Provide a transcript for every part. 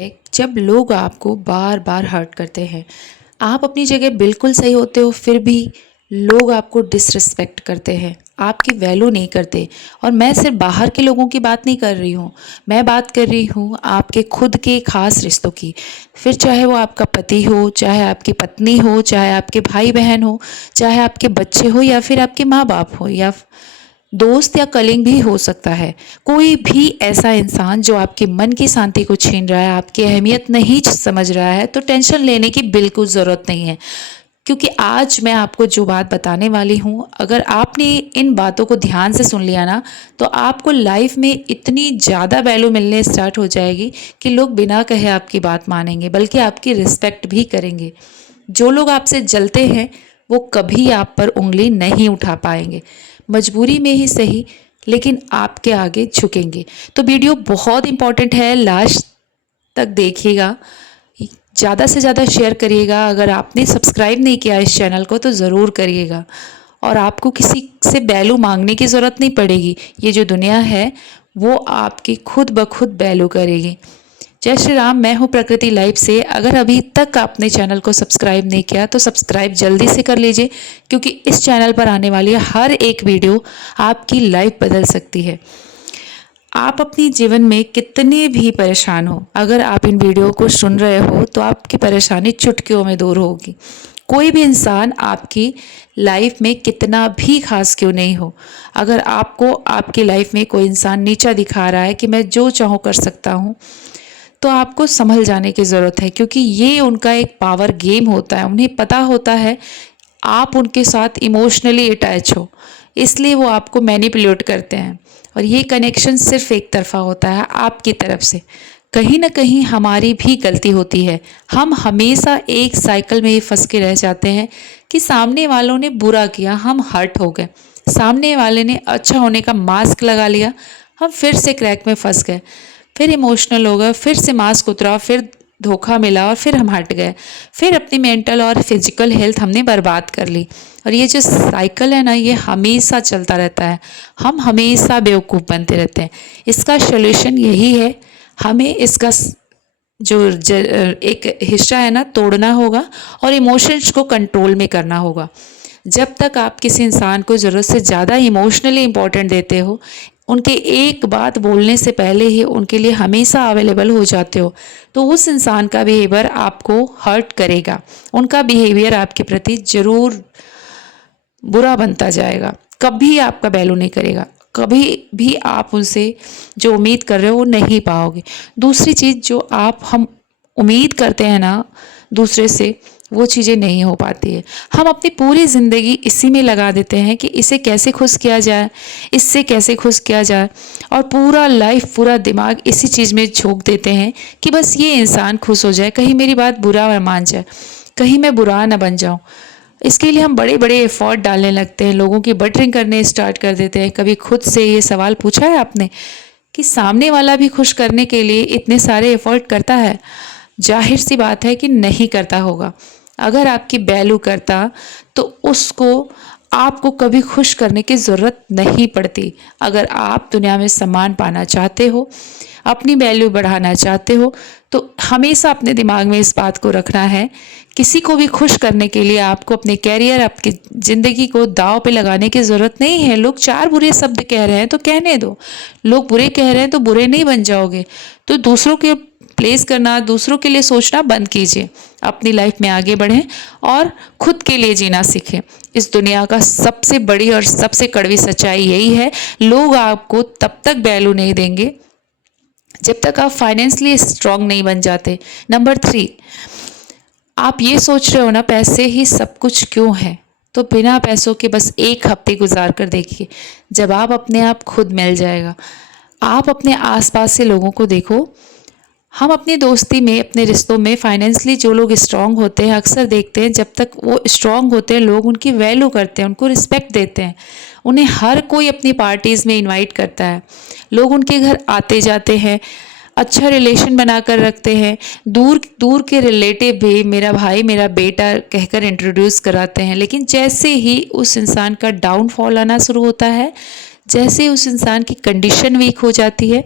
है जब लोग आपको बार बार हर्ट करते हैं। आप अपनी जगह बिल्कुल सही होते हो, फिर भी लोग आपको डिसरिस्पेक्ट करते हैं, आपकी वैल्यू नहीं करते। और मैं सिर्फ बाहर के लोगों की बात नहीं कर रही हूँ, मैं बात कर रही हूँ आपके खुद के खास रिश्तों की। फिर चाहे वो आपका पति हो, चाहे आपकी पत्नी हो, चाहे आपके भाई बहन हो, चाहे आपके बच्चे हो, या फिर आपके माँ बाप हो, या दोस्त या कलीग भी हो सकता है। कोई भी ऐसा इंसान जो आपके मन की शांति को छीन रहा है, आपकी अहमियत नहीं समझ रहा है, तो टेंशन लेने की बिल्कुल ज़रूरत नहीं है। क्योंकि आज मैं आपको जो बात बताने वाली हूँ, अगर आपने इन बातों को ध्यान से सुन लिया ना, तो आपको लाइफ में इतनी ज़्यादा वैल्यू मिलने स्टार्ट हो जाएगी कि लोग बिना कहे आपकी बात मानेंगे, बल्कि आपकी रिस्पेक्ट भी करेंगे। जो लोग आपसे जलते हैं वो कभी आप पर उंगली नहीं उठा पाएंगे, मजबूरी में ही सही, लेकिन आपके आगे झुकेंगे। तो वीडियो बहुत इंपॉर्टेंट है, लास्ट तक देखिएगा, ज़्यादा से ज़्यादा शेयर करिएगा। अगर आपने सब्सक्राइब नहीं किया इस चैनल को तो ज़रूर करिएगा। और आपको किसी से वैल्यू मांगने की ज़रूरत नहीं पड़ेगी, ये जो दुनिया है वो आपकी खुद ब खुद वैल्यू करेगी। जय श्री राम। मैं हूँ प्रकृति लाइव से। अगर अभी तक आपने चैनल को सब्सक्राइब नहीं किया तो सब्सक्राइब जल्दी से कर लीजिए, क्योंकि इस चैनल पर आने वाली हर एक वीडियो आपकी लाइफ बदल सकती है। आप अपनी जीवन में कितने भी परेशान हो, अगर आप इन वीडियो को सुन रहे हो तो आपकी परेशानी चुटकियों में दूर होगी। कोई भी इंसान आपकी लाइफ में कितना भी खास क्यों नहीं हो, अगर आपको आपकी लाइफ में कोई इंसान नीचा दिखा रहा है कि मैं जो चाहूँ कर सकता हूँ, तो आपको संभल जाने की ज़रूरत है। क्योंकि ये उनका एक पावर गेम होता है। उन्हें पता होता है आप उनके साथ इमोशनली अटैच हो, इसलिए वो आपको मैनिपुलेट करते हैं। और ये कनेक्शन सिर्फ एक तरफा होता है आपकी तरफ से। कहीं ना कहीं हमारी भी गलती होती है। हम हमेशा एक साइकिल में ही फंस के रह जाते हैं कि सामने वालों ने बुरा किया, हम हर्ट हो गए। सामने वाले ने अच्छा होने का मास्क लगा लिया, हम फिर से क्रैक में फंस गए। फिर इमोशनल हो गए, फिर से मास्क उतरा, फिर धोखा मिला और फिर हम हट गए। फिर अपनी मेंटल और फिजिकल हेल्थ हमने बर्बाद कर ली। और ये जो साइकिल है ना, ये हमेशा चलता रहता है। हम हमेशा बेवकूफ़ बनते रहते हैं। इसका सॉल्यूशन यही है, हमें इसका एक हिस्सा है ना तोड़ना होगा और इमोशंस को कंट्रोल में करना होगा। जब तक आप किसी इंसान को ज़रूरत से ज़्यादा इमोशनली इम्पोर्टेंट देते हो, उनके एक बात बोलने से पहले ही उनके लिए हमेशा अवेलेबल हो जाते हो, तो उस इंसान का बिहेवियर आपको हर्ट करेगा। उनका बिहेवियर आपके प्रति ज़रूर बुरा बनता जाएगा, कभी आपका वैल्यू नहीं करेगा, कभी भी आप उनसे जो उम्मीद कर रहे हो वो नहीं पाओगे। दूसरी चीज़ जो हम उम्मीद करते हैं ना दूसरे से, वो चीज़ें नहीं हो पाती है। हम अपनी पूरी ज़िंदगी इसी में लगा देते हैं कि इसे कैसे खुश किया जाए, इससे कैसे खुश किया जाए, और पूरा लाइफ पूरा दिमाग इसी चीज़ में झोंक देते हैं कि बस ये इंसान खुश हो जाए, कहीं मेरी बात बुरा ना मान जाए, कहीं मैं बुरा ना बन जाऊँ। इसके लिए हम बड़े बड़े एफर्ट डालने लगते हैं, लोगों की बटरिंग करने स्टार्ट कर देते हैं। कभी खुद से ये सवाल पूछा है आपने कि सामने वाला भी खुश करने के लिए इतने सारे एफर्ट करता है? जाहिर सी बात है कि नहीं करता होगा। अगर आपकी वैल्यू करता तो उसको आपको कभी खुश करने की ज़रूरत नहीं पड़ती। अगर आप दुनिया में सम्मान पाना चाहते हो, अपनी वैल्यू बढ़ाना चाहते हो, तो हमेशा अपने दिमाग में इस बात को रखना है, किसी को भी खुश करने के लिए आपको अपने कैरियर, आपकी ज़िंदगी को दांव पे लगाने की ज़रूरत नहीं है। लोग चार बुरे शब्द कह रहे हैं तो कहने दो, लोग बुरे कह रहे हैं तो बुरे नहीं बन जाओगे। तो दूसरों के प्लेस करना, दूसरों के लिए सोचना बंद कीजिए। अपनी लाइफ में आगे बढ़ें और खुद के लिए जीना सीखें। इस दुनिया का सबसे बड़ी और सबसे कड़वी सच्चाई यही है, लोग आपको तब तक वैल्यू नहीं देंगे जब तक आप फाइनेंशियली स्ट्रांग नहीं बन जाते। नंबर 3, आप ये सोच रहे हो ना पैसे ही सब कुछ क्यों है, तो बिना पैसों के बस एक हफ्ते गुजार कर देखिए, जब आप अपने आप खुद मिल जाएगा। आप अपने आसपास से लोगों को देखो। हम अपनी दोस्ती में, अपने रिश्तों में फाइनेंशियली जो लोग स्ट्रांग होते हैं, अक्सर देखते हैं जब तक वो स्ट्रांग होते हैं लोग उनकी वैल्यू करते हैं, उनको रिस्पेक्ट देते हैं। उन्हें हर कोई अपनी पार्टीज़ में इनवाइट करता है, लोग उनके घर आते जाते हैं, अच्छा रिलेशन बनाकर रखते हैं। दूर दूर के रिलेटिव भी मेरा भाई, मेरा बेटा कहकर इंट्रोड्यूस कराते हैं। लेकिन जैसे ही उस इंसान का डाउनफॉल आना शुरू होता है, जैसे उस इंसान की कंडीशन वीक हो जाती है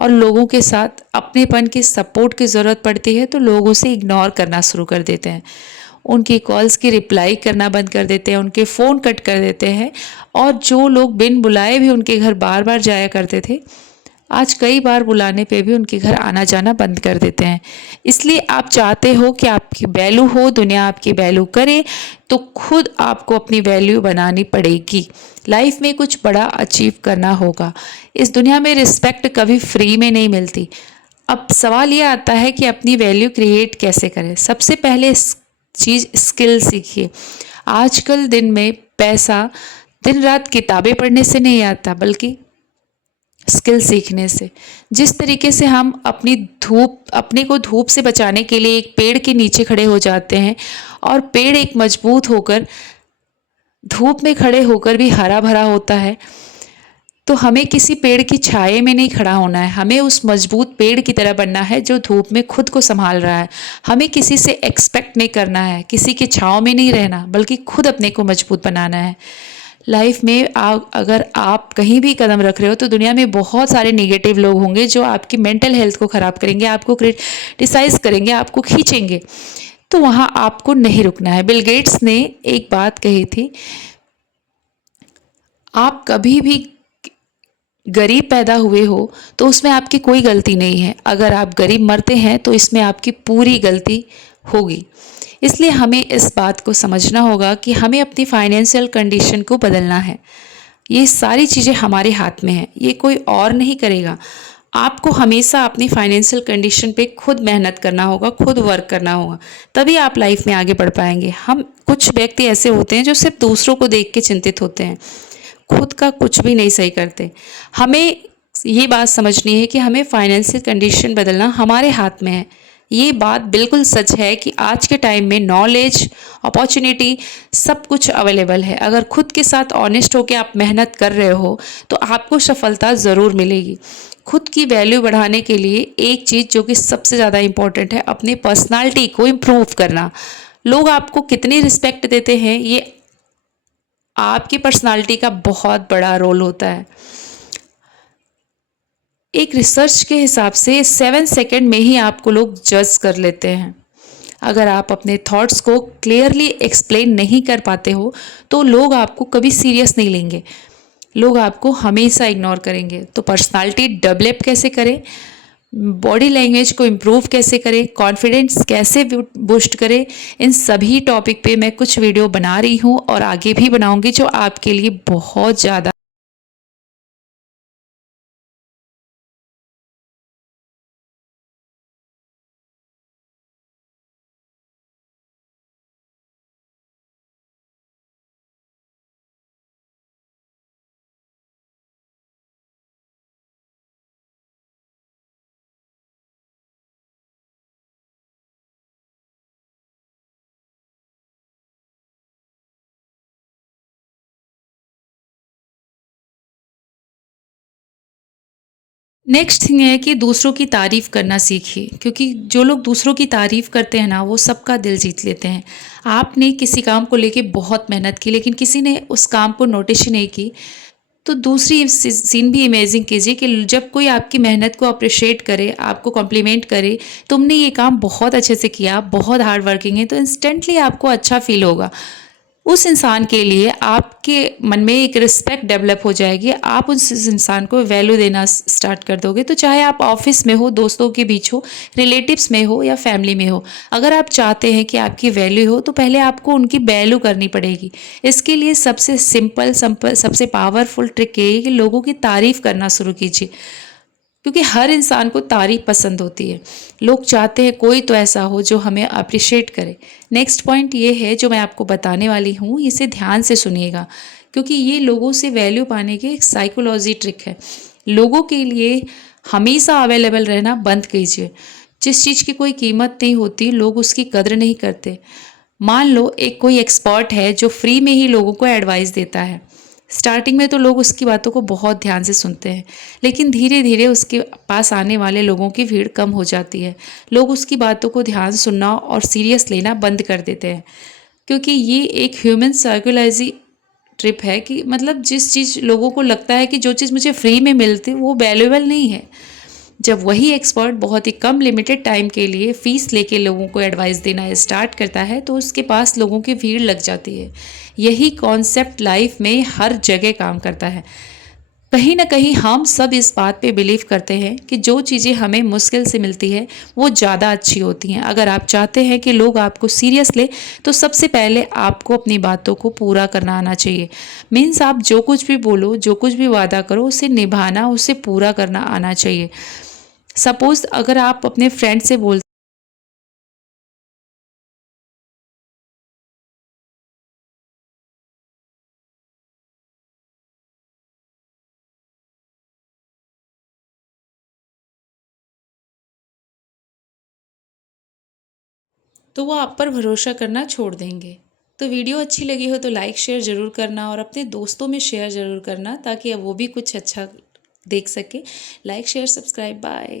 और लोगों के साथ अपनेपन की सपोर्ट की ज़रूरत पड़ती है तो लोग उसे इग्नोर करना शुरू कर देते हैं, उनकी कॉल्स की रिप्लाई करना बंद कर देते हैं, उनके फ़ोन कट कर देते हैं। और जो लोग बिन बुलाए भी उनके घर बार बार जाया करते थे, आज कई बार बुलाने पे भी उनके घर आना जाना बंद कर देते हैं। इसलिए आप चाहते हो कि आपकी वैल्यू हो, दुनिया आपकी वैल्यू करे, तो खुद आपको अपनी वैल्यू बनानी पड़ेगी। लाइफ में कुछ बड़ा अचीव करना होगा। इस दुनिया में रिस्पेक्ट कभी फ्री में नहीं मिलती। अब सवाल ये आता है कि अपनी वैल्यू क्रिएट कैसे करें। सबसे पहले चीज़ स्किल सीखिए। आजकल दिन में पैसा दिन रात किताबें पढ़ने से नहीं आता, बल्कि स्किल सीखने से। जिस तरीके से हम अपने को धूप से बचाने के लिए एक पेड़ के नीचे खड़े हो जाते हैं और पेड़ एक मजबूत होकर धूप में खड़े होकर भी हरा भरा होता है, तो हमें किसी पेड़ की छाए में नहीं खड़ा होना है, हमें उस मजबूत पेड़ की तरह बनना है जो धूप में खुद को संभाल रहा है। हमें किसी से एक्सपेक्ट नहीं करना है, किसी के छाँव में नहीं रहना, बल्कि खुद अपने को मजबूत बनाना है। लाइफ में अगर आप कहीं भी कदम रख रहे हो तो दुनिया में बहुत सारे नेगेटिव लोग होंगे जो आपकी मेंटल हेल्थ को ख़राब करेंगे, आपको क्रिटिसाइज़ करेंगे, आपको खींचेंगे, तो वहाँ आपको नहीं रुकना है। बिल गेट्स ने एक बात कही थी, आप कभी भी गरीब पैदा हुए हो तो उसमें आपकी कोई गलती नहीं है, अगर आप गरीब मरते हैं तो इसमें आपकी पूरी गलती होगी। इसलिए हमें इस बात को समझना होगा कि हमें अपनी फाइनेंशियल कंडीशन को बदलना है। ये सारी चीज़ें हमारे हाथ में हैं, ये कोई और नहीं करेगा। आपको हमेशा अपनी फाइनेंशियल कंडीशन पे खुद मेहनत करना होगा, खुद वर्क करना होगा, तभी आप लाइफ में आगे बढ़ पाएंगे। हम कुछ व्यक्ति ऐसे होते हैं जो सिर्फ दूसरों को देख के चिंतित होते हैं, खुद का कुछ भी नहीं सही करते। हमें ये बात समझनी है कि हमें फाइनेंशियल कंडीशन बदलना हमारे हाथ में है। ये बात बिल्कुल सच है कि आज के टाइम में नॉलेज, अपॉर्चुनिटी सब कुछ अवेलेबल है। अगर खुद के साथ ऑनेस्ट होकर आप मेहनत कर रहे हो तो आपको सफलता ज़रूर मिलेगी। खुद की वैल्यू बढ़ाने के लिए एक चीज़ जो कि सबसे ज़्यादा इम्पोर्टेंट है, अपनी पर्सनालिटी को इम्प्रूव करना। लोग आपको कितनी रिस्पेक्ट देते हैं, ये आपकी पर्सनालिटी का बहुत बड़ा रोल होता है। एक रिसर्च के हिसाब से 7 सेकंड में ही आपको लोग जज कर लेते हैं। अगर आप अपने थॉट्स को क्लियरली एक्सप्लेन नहीं कर पाते हो तो लोग आपको कभी सीरियस नहीं लेंगे, लोग आपको हमेशा इग्नोर करेंगे। तो पर्सनालिटी डेवलप कैसे करें, बॉडी लैंग्वेज को इम्प्रूव कैसे करें, कॉन्फिडेंस कैसे बूस्ट करें, इन सभी टॉपिक पे मैं कुछ वीडियो बना रही हूँ और आगे भी बनाऊँगी जो आपके लिए बहुत ज़्यादा नेक्स्ट थिंग है कि दूसरों की तारीफ़ करना सीखिए, क्योंकि जो लोग दूसरों की तारीफ़ करते हैं ना, वो सबका दिल जीत लेते हैं। आपने किसी काम को लेके बहुत मेहनत की लेकिन किसी ने उस काम को नोटिस ही नहीं की, तो दूसरी सीन भी इमेजिन कीजिए कि जब कोई आपकी मेहनत को अप्रिशिएट करे, आपको कॉम्प्लीमेंट करे, तुमने ये काम बहुत अच्छे से किया, बहुत हार्ड वर्किंग है, तो इंस्टेंटली आपको अच्छा फील होगा। उस इंसान के लिए आपके मन में एक रिस्पेक्ट डेवलप हो जाएगी, आप उस इंसान को वैल्यू देना स्टार्ट कर दोगे। तो चाहे आप ऑफिस में हो, दोस्तों के बीच हो, रिलेटिव्स में हो या फैमिली में हो, अगर आप चाहते हैं कि आपकी वैल्यू हो तो पहले आपको उनकी वैल्यू करनी पड़ेगी। इसके लिए सबसे सिंपल सबसे पावरफुल ट्रिक ये है कि लोगों की तारीफ़ करना शुरू कीजिए, क्योंकि हर इंसान को तारीफ पसंद होती है। लोग चाहते हैं कोई तो ऐसा हो जो हमें अप्रिशिएट करे। नेक्स्ट पॉइंट ये है जो मैं आपको बताने वाली हूँ, इसे ध्यान से सुनिएगा, क्योंकि ये लोगों से वैल्यू पाने की एक साइकोलॉजी ट्रिक है। लोगों के लिए हमेशा अवेलेबल रहना बंद कीजिए। जिस चीज़ की कोई कीमत नहीं होती, लोग उसकी कद्र नहीं करते। मान लो एक कोई एक्सपर्ट है जो फ्री में ही लोगों को एडवाइस देता है। स्टार्टिंग में तो लोग उसकी बातों को बहुत ध्यान से सुनते हैं, लेकिन धीरे धीरे उसके पास आने वाले लोगों की भीड़ कम हो जाती है। लोग उसकी बातों को ध्यान सुनना और सीरियस लेना बंद कर देते हैं, क्योंकि ये एक ह्यूमन साइकोलॉजी ट्रिप है कि मतलब जिस चीज़ लोगों को लगता है कि जो चीज़ मुझे फ्री में मिलती वो वैल्यूएबल नहीं है, जब वही एक्सपर्ट बहुत ही कम लिमिटेड टाइम के लिए फ़ीस लेके लोगों को एडवाइस देना स्टार्ट करता है तो उसके पास लोगों की भीड़ लग जाती है। यही कॉन्सेप्ट लाइफ में हर जगह काम करता है। कहीं न कहीं हम सब इस बात पे बिलीव करते हैं कि जो चीज़ें हमें मुश्किल से मिलती है वो ज़्यादा अच्छी होती हैं। अगर आप चाहते हैं कि लोग आपको सीरियस लें तो सबसे पहले आपको अपनी बातों को पूरा करना आना चाहिए। मीन्स आप जो कुछ भी बोलो, जो कुछ भी वादा करो उसे निभाना, उसे पूरा करना आना चाहिए। सपोज़ अगर आप अपने फ्रेंड से बोल तो वो आप पर भरोसा करना छोड़ देंगे। तो वीडियो अच्छी लगी हो तो लाइक शेयर ज़रूर करना और अपने दोस्तों में शेयर ज़रूर करना ताकि वो भी कुछ अच्छा देख सके। Like share subscribe bye.